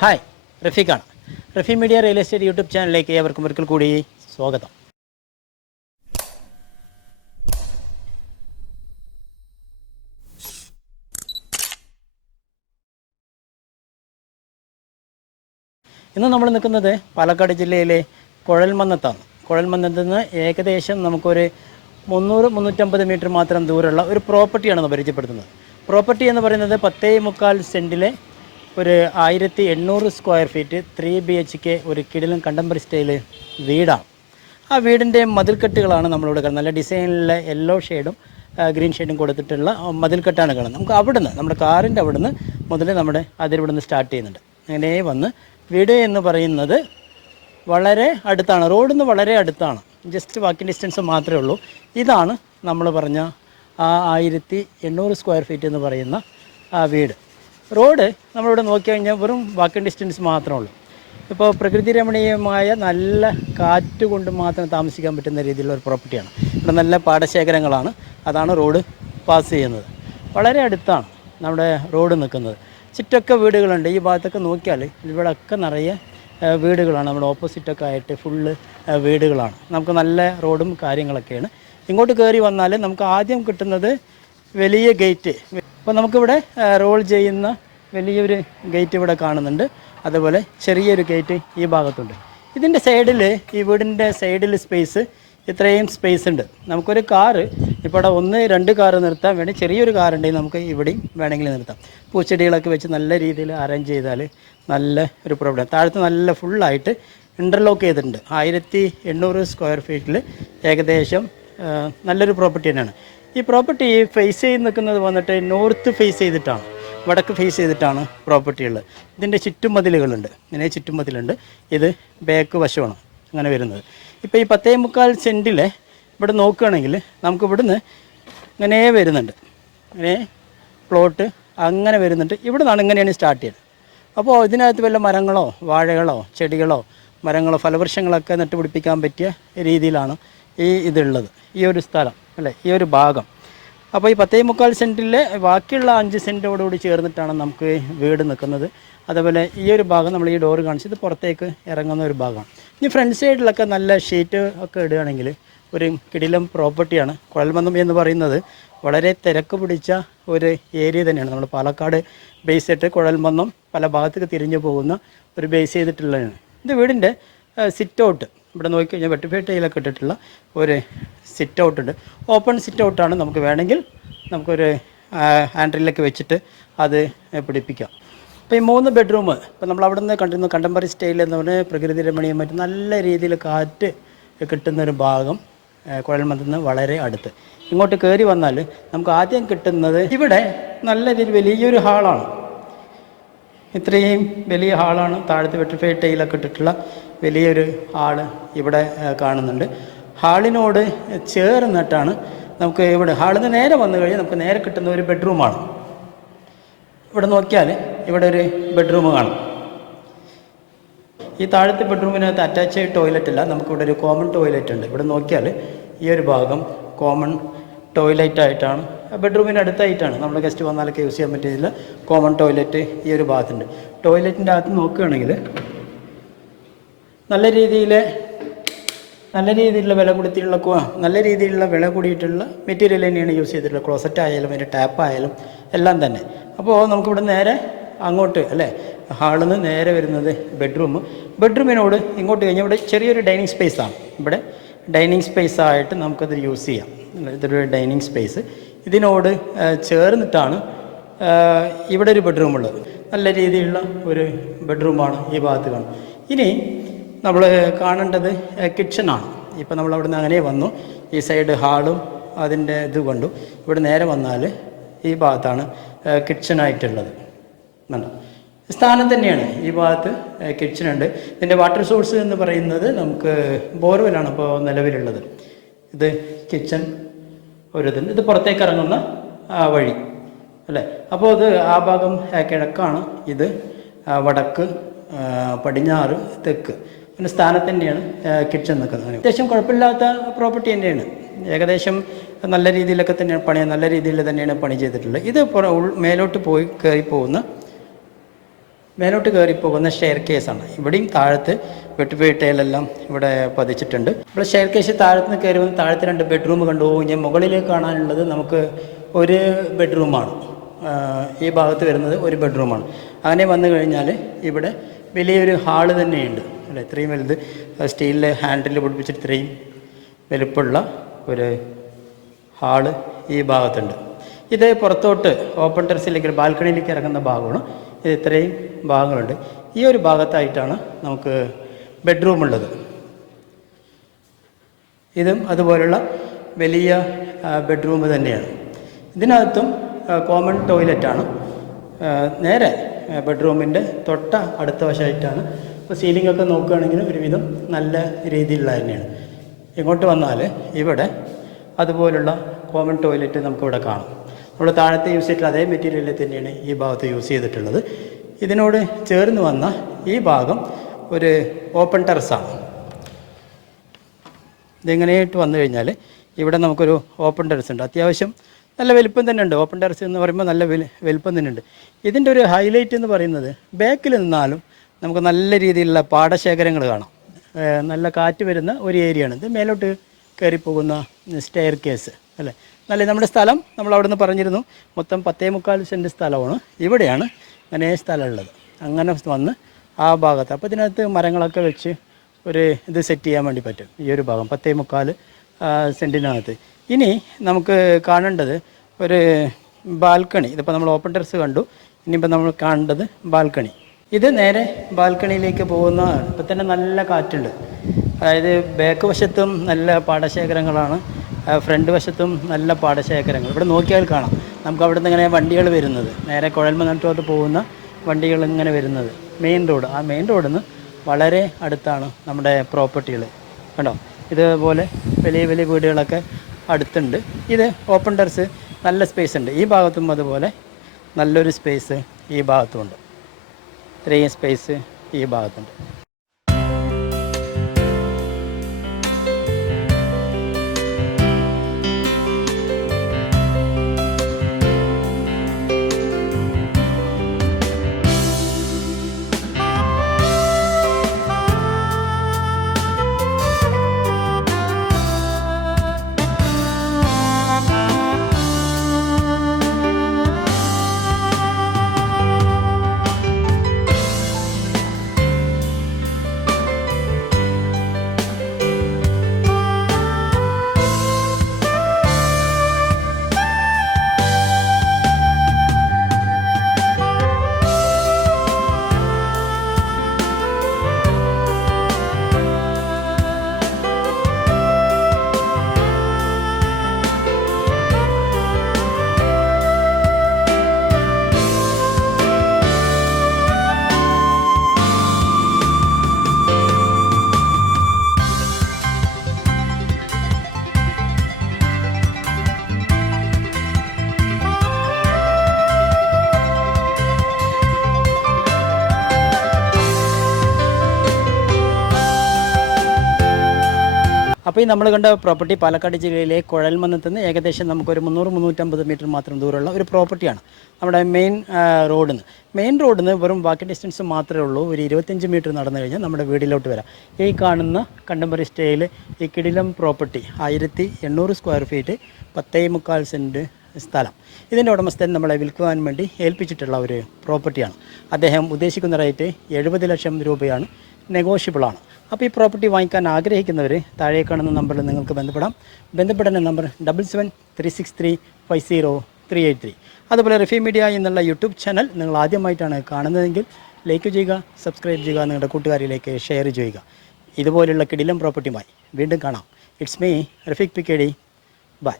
Hi റഫീഖാണ് Rafi media real estate YouTube ചാനലിലേക്ക് ഏവർക്കും ഒരിക്കൽ കൂടി സ്വാഗതം. ഇന്ന് നമ്മൾ നിൽക്കുന്നത് പാലക്കാട് ജില്ലയിലെ കുഴൽമന്നത്താണ്. കുഴൽമന്നത്ത് നിന്ന് ഏകദേശം നമുക്കൊരു മുന്നൂറ് മുന്നൂറ്റമ്പത് മീറ്റർ മാത്രം ദൂരമുള്ള ഒരു പ്രോപ്പർട്ടിയാണ് പരിചയപ്പെടുത്തുന്നത്. പ്രോപ്പർട്ടി എന്ന് പറയുന്നത് പത്തേ മുക്കാൽ സെന്റിലെ ഒരു ആയിരത്തി എണ്ണൂറ് square feet three B H K ഒരു കിടിലും കണ്ടംപററി സ്റ്റൈൽ വീടാണ്. ആ വീടിന്റെ മതിൽക്കെട്ടുകളാണ് നമ്മളിവിടെ കാണുന്നത്. നല്ല ഡിസൈനിലെ യെല്ലോ ഷെയ്ഡും ഗ്രീൻ ഷെയ്ഡും കൊടുത്തിട്ടുള്ള മതിൽക്കെട്ടാണ് കാണുന്നത്. നമുക്ക് അവിടുന്ന് നമ്മുടെ കാറിന്റെ അവിടുന്ന് മുതൽ നമ്മുടെ അതിരിവിടുന്ന് സ്റ്റാർട്ട് ചെയ്യുന്നുണ്ട്. അങ്ങനെ വന്ന് വീട് എന്ന് പറയുന്നത് വളരെ അടുത്താണ്. റോഡിൽ നിന്ന് വളരെ അടുത്താണ്. ജസ്റ്റ് വാക്കിംഗ് ഡിസ്റ്റൻസ് മാത്രമേ ഉള്ളൂ. ഇതാണ് നമ്മൾ പറഞ്ഞ ആ ആയിരത്തി എണ്ണൂറ് സ്ക്വയർ ഫീറ്റ് എന്ന് പറയുന്ന ആ വീട്. റോഡ് നമ്മളിവിടെ നോക്കി കഴിഞ്ഞാൽ വെറും വാക്കിംഗ് ഡിസ്റ്റൻസ് മാത്രമേ ഉള്ളൂ. ഇപ്പോൾ പ്രകൃതി രമണീയമായ നല്ല കാറ്റ് കൊണ്ട് മാത്രം താമസിക്കാൻ പറ്റുന്ന രീതിയിലുള്ള ഒരു പ്രോപ്പർട്ടിയാണ് ഇവിടെ നല്ല പാടശേഖരങ്ങളാണ്. അതാണ് റോഡ് പാസ് ചെയ്യുന്നത്. വളരെ അടുത്താണ് നമ്മുടെ റോഡ് നിൽക്കുന്നത്. ചുറ്റൊക്കെ വീടുകളുണ്ട്. ഈ ഭാഗത്തൊക്കെ നോക്കിയാൽ ഇവിടെയൊക്കെ നിറയെ വീടുകളാണ്. നമ്മുടെ ഓപ്പോസിറ്റൊക്കെ ആയിട്ട് ഫുള്ള് വീടുകളാണ്. നമുക്ക് നല്ല റോഡും കാര്യങ്ങളൊക്കെയാണ്. ഇങ്ങോട്ട് കയറി വന്നാൽ നമുക്ക് ആദ്യം കിട്ടുന്നത് വലിയ ഗേറ്റ് അപ്പോൾ നമുക്കിവിടെ റോൾ ചെയ്യുന്ന വലിയൊരു ഗേറ്റ് ഇവിടെ കാണുന്നുണ്ട്. അതുപോലെ ചെറിയൊരു ഗേറ്റ് ഈ ഭാഗത്തുണ്ട്. ഇതിന്റെ സൈഡിൽ ഈ വീടിന്റെ സൈഡിൽ സ്പേസ് ഇത്രയും സ്പേസ് ഉണ്ട്. നമുക്കൊരു കാറ് ഇപ്പോൾ ഇവിടെ ഒന്ന് രണ്ട് കാറ് നിർത്താൻ വേണ്ടി ചെറിയൊരു കാർ ഉണ്ടെങ്കിൽ നമുക്ക് ഇവിടെയും വേണമെങ്കിൽ നിർത്താം. പൂച്ചെടികളൊക്കെ വെച്ച് നല്ല രീതിയിൽ അറേഞ്ച് ചെയ്താൽ നല്ല ഒരു പ്രോബ്ലം താഴത്ത് നല്ല ഫുള്ളായിട്ട് ഇന്റർലോക്ക് ചെയ്തിട്ടുണ്ട്. ആയിരത്തി എണ്ണൂറ് സ്ക്വയർ ഫീറ്റിൽ ഏകദേശം നല്ലൊരു പ്രോപ്പർട്ടി തന്നെയാണ്. ഈ പ്രോപ്പർട്ടി ഫേസ് ചെയ്ത് നിൽക്കുന്നത് വന്നിട്ട് നോർത്ത് ഫേസ് ചെയ്തിട്ടാണ്. വടക്ക് ഫേസ് ചെയ്തിട്ടാണ് പ്രോപ്പർട്ടി ഉള്ളത്. ഇതിന്റെ ചുറ്റുമതിലുകളുണ്ട്. ഇങ്ങനെ ചുറ്റുമതിലുണ്ട്. ഇത് ബാക്ക് വശമാണ് അങ്ങനെ വരുന്നത്. ഇപ്പോൾ ഈ പത്തേ മുക്കാൽ സെന്റിലെ ഇവിടെ നോക്കുകയാണെങ്കിൽ നമുക്ക് ഇവിടുന്ന് ഇങ്ങനെ വരുന്നുണ്ട്. ഇങ്ങനെ പ്ലോട്ട് അങ്ങനെ വരുന്നുണ്ട്. ഇവിടെ നിന്നാണ് ഇങ്ങനെയാണ് സ്റ്റാർട്ട് ചെയ്യുന്നത് അപ്പോൾ ഇതിനകത്ത് വല്ല മരങ്ങളോ വാഴകളോ ചെടികളോ മരങ്ങളോ ഫലവൃക്ഷങ്ങളൊക്കെ നട്ടുപിടിപ്പിക്കാൻ പറ്റിയ രീതിയിലാണ് ഈ ഇതുള്ളത് ഈ ഒരു സ്ഥലം അല്ലേ? ഈ ഒരു ഭാഗം. അപ്പോൾ ഈ പത്തേ മുക്കാൽ സെന്റിലെ ബാക്കിയുള്ള അഞ്ച് സെന്റോടുകൂടി ചേർന്നിട്ടാണ് നമുക്ക് വീട് നിൽക്കുന്നത്. അതേപോലെ ഈ ഒരു ഭാഗം നമ്മൾ ഈ ഡോറ് കാണിച്ച് ഇത് പുറത്തേക്ക് ഇറങ്ങുന്ന ഒരു ഭാഗമാണ് ഇനി ഫ്രണ്ട് സൈഡിലൊക്കെ നല്ല ഷീറ്റ് ഒക്കെ ഇടുകയാണെങ്കിൽ ഒരു കിടിലം പ്രോപ്പർട്ടിയാണ് കുഴൽമന്ദം എന്ന് പറയുന്നത് വളരെ തിരക്ക് പിടിച്ച ഒരു ഏരിയ തന്നെയാണ്. നമ്മൾ പാലക്കാട് ബേസ് ചെയ്തിട്ട് കുഴൽമന്ദം പല ഭാഗത്തേക്ക് തിരിഞ്ഞു പോകുന്ന ഒരു ബേസ് ചെയ്തിട്ടുള്ളതാണ്. ഇത് വീടിന്റെ സിറ്റ് ഔട്ട് ഇവിടെ നോക്കിക്കഴിഞ്ഞാൽ വെട്ടിഫൈ ടൈലൊക്കെ ഇട്ടിട്ടുള്ള ഒരു സിറ്റ് ഔട്ട് ഉണ്ട്. ഓപ്പൺ സിറ്റ് ഔട്ടാണ് നമുക്ക് വേണമെങ്കിൽ നമുക്കൊരു ഹാൻഡിലൊക്കെ വെച്ചിട്ട് അത് പിടിപ്പിക്കാം. അപ്പോൾ ഈ മൂന്ന് ബെഡ്റൂം ഇപ്പോൾ നമ്മൾ അവിടെ നിന്ന് കണ്ടിരുന്നു കണ്ടംപററി സ്റ്റൈൽ എന്ന് പറഞ്ഞാൽ പ്രകൃതി രമണീയം മറ്റും നല്ല രീതിയിൽ കാറ്റ് കിട്ടുന്നൊരു ഭാഗം കുഴൽമന്തിൽ വളരെ അടുത്ത്. ഇങ്ങോട്ട് കയറി വന്നാൽ നമുക്ക് ആദ്യം കിട്ടുന്നത് ഇവിടെ നല്ല രീതിയിൽ വലിയൊരു ഹാളാണ്. ഇത്രയും വലിയ ഹാളാണ് താഴത്ത് വെട്ടിഫൈ ടൈലൊക്കെ ഇട്ടിട്ടുള്ള വലിയൊരു ഹാൾ ഇവിടെ കാണുന്നുണ്ട്. ഹാളിനോട് ചേർന്നിട്ടാണ് നമുക്ക് ഇവിടെ ഹാളിൽ നിന്ന് നേരെ വന്നു കഴിഞ്ഞാൽ നമുക്ക് നേരെ കിട്ടുന്ന ഒരു ബെഡ്റൂമാണ്. ഇവിടെ നോക്കിയാൽ ഇവിടെ ഒരു ബെഡ്റൂം കാണും. ഈ താഴത്തെ ബെഡ്റൂമിനകത്ത് അറ്റാച്ച് ടോയ്ലറ്റ് ഇല്ല നമുക്കിവിടെ ഒരു കോമൺ ടോയ്ലറ്റ് ഉണ്ട്. ഇവിടെ നോക്കിയാൽ ഈ ഒരു ഭാഗം കോമൺ ടോയ്ലറ്റ് ആയിട്ടാണ് ബെഡ്റൂമിന്റെ അടുത്തായിട്ടാണ്. നമ്മൾ ഗസ്റ്റ് വന്നാലൊക്കെ യൂസ് ചെയ്യാൻ പറ്റിയതിൽ കോമൺ ടോയ്ലറ്റ് ഈ ഒരു ഭാഗത്തുണ്ട്. ടോയ്ലറ്റിന്റെ അകത്ത് നോക്കുകയാണെങ്കിൽ നല്ല രീതിയിൽ നല്ല രീതിയിലുള്ള വില കൊടുത്തിട്ടുള്ള നല്ല രീതിയിലുള്ള വില കൂടിയിട്ടുള്ള മെറ്റീരിയൽ തന്നെയാണ് യൂസ് ചെയ്തിട്ടുള്ളത് ക്ലോസറ്റ് ആയാലും അതിന്റെ ടാപ്പ് ആയാലും എല്ലാം തന്നെ. അപ്പോൾ നമുക്കിവിടെ നേരെ അങ്ങോട്ട് അല്ലേ? ഹാളിൽ നിന്ന് നേരെ വരുന്നത് ബെഡ്റൂം ബെഡ്റൂമിനോട് ഇങ്ങോട്ട് കഴിഞ്ഞാൽ ഇവിടെ ചെറിയൊരു ഡൈനിങ് സ്പേസ് ആണ്. ഇവിടെ ഡൈനിങ് സ്പേസ് ആയിട്ട് നമുക്കത് യൂസ് ചെയ്യാം. ഇതൊരു ഡൈനിങ് സ്പേസ് ഇതിനോട് ചേർന്നിട്ടാണ് ഇവിടെ ഒരു ബെഡ്റൂം ഉള്ളത്. നല്ല രീതിയിലുള്ള ഒരു ബെഡ്റൂമാണ് ഈ ഭാഗത്ത് കാണുന്നത്. ഇനി നമ്മൾ കാണേണ്ടത് കിച്ചണാണ് ഇപ്പം നമ്മൾ അവിടുന്ന് അങ്ങനെ വന്നു. ഈ സൈഡ് ഹാളും അതിന്റെ ഇത് കൊണ്ടു. ഇവിടെ നേരെ വന്നാൽ ഈ ഭാഗത്താണ് കിച്ചണായിട്ടുള്ളത് കണ്ടോ? സ്ഥാനം തന്നെയാണ്. ഈ ഭാഗത്ത് കിച്ചണുണ്ട് ഇതിന്റെ വാട്ടർ സോഴ്സ് എന്ന് പറയുന്നത് നമുക്ക് ബോർവെല്ലാണ് ഇപ്പോൾ നിലവിലുള്ളത്. ഇത് കിച്ചൺ ഒരു ഇത് പുറത്തേക്ക് ഇറങ്ങുന്ന വഴി. അല്ലേ? അപ്പോൾ അത് ആ ഭാഗം കിഴക്കാണ് ഇത്. വടക്ക് പടിഞ്ഞാറ് തെക്ക്. പിന്നെ സ്ഥാനത്ത് തന്നെയാണ് കിച്ചൺ നിൽക്കുന്നത് അത്യാവശ്യം കുഴപ്പമില്ലാത്ത പ്രോപ്പർട്ടി തന്നെയാണ്. ഏകദേശം നല്ല രീതിയിലൊക്കെ തന്നെയാണ് പണി നല്ല രീതിയിൽ തന്നെയാണ് പണി ചെയ്തിട്ടുള്ളത്. ഇത് മേലോട്ട് പോയി കയറി പോകുന്ന മേലോട്ട് കയറി പോകുന്ന ഷെയർ കേസാണ്. ഇവിടെയും താഴത്ത് വെട്ടുപേട്ടയിലെല്ലാം ഇവിടെ പതിച്ചിട്ടുണ്ട്. ഇവിടെ ഷെയർ കേസ് താഴത്ത് നിന്ന് കയറി വന്ന് താഴത്ത് രണ്ട് ബെഡ്റൂം കണ്ടു. ഞാൻ മുകളിലേക്ക് കാണാനുള്ളത് നമുക്ക് ഒരു ബെഡ്റൂമാണ്. ഈ ഭാഗത്ത് വരുന്നത് ഒരു ബെഡ്റൂമാണ്. അങ്ങനെ വന്നു കഴിഞ്ഞാൽ ഇവിടെ വലിയൊരു ഹാൾ തന്നെയുണ്ട്. അല്ലേ? ഇത്രയും വലുത്. സ്റ്റീലിൽ ഹാൻഡിൽ പിടിപ്പിച്ചിട്ട് ഇത്രയും വലുപ്പമുള്ള ഒരു ഹാൾ ഈ ഭാഗത്തുണ്ട്. ഇത് പുറത്തോട്ട് ഓപ്പൺ ടെറസിലേക്ക് ബാൽക്കണിയിലേക്ക് ഇറങ്ങുന്ന ഭാഗമാണ്. ഇത്രയും ഭാഗങ്ങളുണ്ട്. ഈ ഒരു ഭാഗത്തായിട്ടാണ് നമുക്ക് ബെഡ്റൂം ഉള്ളത്. ഇതും അതുപോലുള്ള വലിയ ബെഡ്റൂം തന്നെയാണ്. ഇതിനകത്തും കോമൺ ടോയ്ലറ്റാണ് നേരെ ബെഡ്റൂമിന്റെ തൊട്ട അടുത്ത വശമായിട്ടാണ് ഇപ്പോൾ സീലിംഗ് ഒക്കെ നോക്കുകയാണെങ്കിൽ ഒരുവിധം നല്ല രീതിയിലുള്ള തന്നെയാണ്. ഇങ്ങോട്ട് വന്നാൽ ഇവിടെ അതുപോലുള്ള കോമൺ ടോയ്ലറ്റ് നമുക്കിവിടെ കാണാം. നമ്മൾ താഴത്തെ യൂസ് ചെയ്തിട്ടുള്ള അതേ മെറ്റീരിയലിൽ തന്നെയാണ് ഈ ഭാഗത്ത് യൂസ് ചെയ്തിട്ടുള്ളത്. ഇതിനോട് ചേർന്ന് വന്ന ഈ ഭാഗം ഒരു ഓപ്പൺ ടെറസാണ് ഇതിങ്ങനെയായിട്ട് വന്നു കഴിഞ്ഞാൽ ഇവിടെ നമുക്കൊരു ഓപ്പൺ ടെറസ് ഉണ്ട്. അത്യാവശ്യം നല്ല വലിപ്പം തന്നെ ഉണ്ട്. ഓപ്പൺ ടെറസ് എന്ന് പറയുമ്പോൾ നല്ല വലി വലിപ്പം തന്നെ ഉണ്ട്. ഇതിന്റെ ഒരു ഹൈലൈറ്റ് എന്ന് പറയുന്നത് ബാക്കിൽ നിന്നാലും നമുക്ക് നല്ല രീതിയിലുള്ള പാടശേഖരങ്ങൾ കാണാം. നല്ല കാറ്റ് വരുന്ന ഒരു ഏരിയയാണ് ഇത് മേലോട്ട് കയറി പോകുന്ന സ്റ്റെയർ കേസ് അല്ലേ? നല്ല നമ്മുടെ സ്ഥലം നമ്മൾ അവിടെ നിന്ന് പറഞ്ഞിരുന്നു. മൊത്തം പത്തേ മുക്കാൽ സെന്റ് സ്ഥലമാണ്. ഇവിടെയാണ് അങ്ങനെ സ്ഥലമുള്ളത് അങ്ങനെ വന്ന് ആ ഭാഗത്ത്. അപ്പോൾ ഇതിനകത്ത് മരങ്ങളൊക്കെ വെച്ച് ഒരു ഇത് സെറ്റ് ചെയ്യാൻ വേണ്ടി പറ്റും. ഈ ഒരു ഭാഗം പത്തേ മുക്കാൽ സെന്റിനകത്ത് ഇനി നമുക്ക് കാണേണ്ടത് ഒരു ബാൽക്കണി. ഇതിപ്പോൾ നമ്മൾ ഓപ്പൺ ടെറസ് കണ്ടു. ഇനിയിപ്പോൾ നമ്മൾ കാണേണ്ടത് ബാൽക്കണി. ഇത് നേരെ ബാൽക്കണിയിലേക്ക് പോകുന്ന ഇപ്പം തന്നെ നല്ല കാറ്റുണ്ട്. അതായത് ബാക്ക് വശത്തും നല്ല പാടശേഖരങ്ങളാണ്. ഫ്രണ്ട് വശത്തും നല്ല പാടശേഖരങ്ങൾ. ഇവിടെ നോക്കിയാൽ കാണാം. നമുക്ക് അവിടെ നിന്ന് ഇങ്ങനെ വണ്ടികൾ വരുന്നത്. നേരെ കുഴൽമനത്തോട്ട് പോകുന്ന വണ്ടികൾ ഇങ്ങനെ വരുന്നത്. മെയിൻ റോഡ് ആ മെയിൻ റോഡിൽ നിന്ന് വളരെ അടുത്താണ് നമ്മുടെ പ്രോപ്പർട്ടികൾ കണ്ടോ? ഇതുപോലെ വലിയ വലിയ വീടുകളൊക്കെ അടുത്തുണ്ട്. ഇത് ഓപ്പൺ ടെറസ് നല്ല സ്പേസ് ഉണ്ട്. ഈ ഭാഗത്തും അതുപോലെ നല്ലൊരു സ്പേസ് ഈ ഭാഗത്തുമുണ്ട് ഇത്രയും സ്പേസ് ഈ ഭാഗത്തുണ്ട്. അപ്പോൾ ഈ നമ്മൾ കണ്ട പ്രോപ്പർട്ടി പാലക്കാട് ജില്ലയിലെ കുഴൽമന്നത്ത് നിന്ന് ഏകദേശം നമുക്കൊരു മുന്നൂറ് മുന്നൂറ്റമ്പത് മീറ്റർ മാത്രം ദൂരമുള്ള ഒരു പ്രോപ്പർട്ടിയാണ് നമ്മുടെ മെയിൻ റോഡിൽ നിന്ന് മെയിൻ റോഡിൽ നിന്ന് വെറും ബാക്കി ഡിസ്റ്റൻസ് മാത്രമേ ഉള്ളൂ. ഒരു ഇരുപത്തഞ്ച് മീറ്റർ നടന്നു കഴിഞ്ഞാൽ നമ്മുടെ വീടിലോട്ട് വരാം. ഈ കാണുന്ന കണ്ടംപററി സ്റ്റേയിൽ ഈ കിടിലം പ്രോപ്പർട്ടി ആയിരത്തി എണ്ണൂറ് സ്ക്വയർ ഫീറ്റ് പത്തേ മുക്കാൽ സെന്റ് സ്ഥലം. ഇതിന്റെ ഉടമസ്ഥൻ നമ്മളെ വിൽക്കുവാൻ വേണ്ടി ഏൽപ്പിച്ചിട്ടുള്ള ഒരു പ്രോപ്പർട്ടിയാണ് അദ്ദേഹം ഉദ്ദേശിക്കുന്ന റേറ്റ് എഴുപത് ലക്ഷം രൂപയാണ്. നെഗോഷ്യബിളാണ് അപ്പോൾ ഈ പ്രോപ്പർട്ടി വാങ്ങിക്കാൻ ആഗ്രഹിക്കുന്നവർ താഴെ കാണുന്ന നമ്പറിൽ നിങ്ങൾക്ക് ബന്ധപ്പെടാം. ബന്ധപ്പെടേണ്ട number double seven three six three five zero three eight three. അതുപോലെ റഫി മീഡിയ എന്നുള്ള യൂട്യൂബ് ചാനൽ നിങ്ങൾ ആദ്യമായിട്ടാണ് കാണുന്നതെങ്കിൽ ലൈക്ക് ചെയ്യുക സബ്സ്ക്രൈബ് ചെയ്യുക നിങ്ങളുടെ കൂട്ടുകാരിലേക്ക് ഷെയർ ചെയ്യുക. ഇതുപോലുള്ള കിടിലം പ്രോപ്പർട്ടിയുമായി വീണ്ടും കാണാം. It's me Rafeeq P K D bye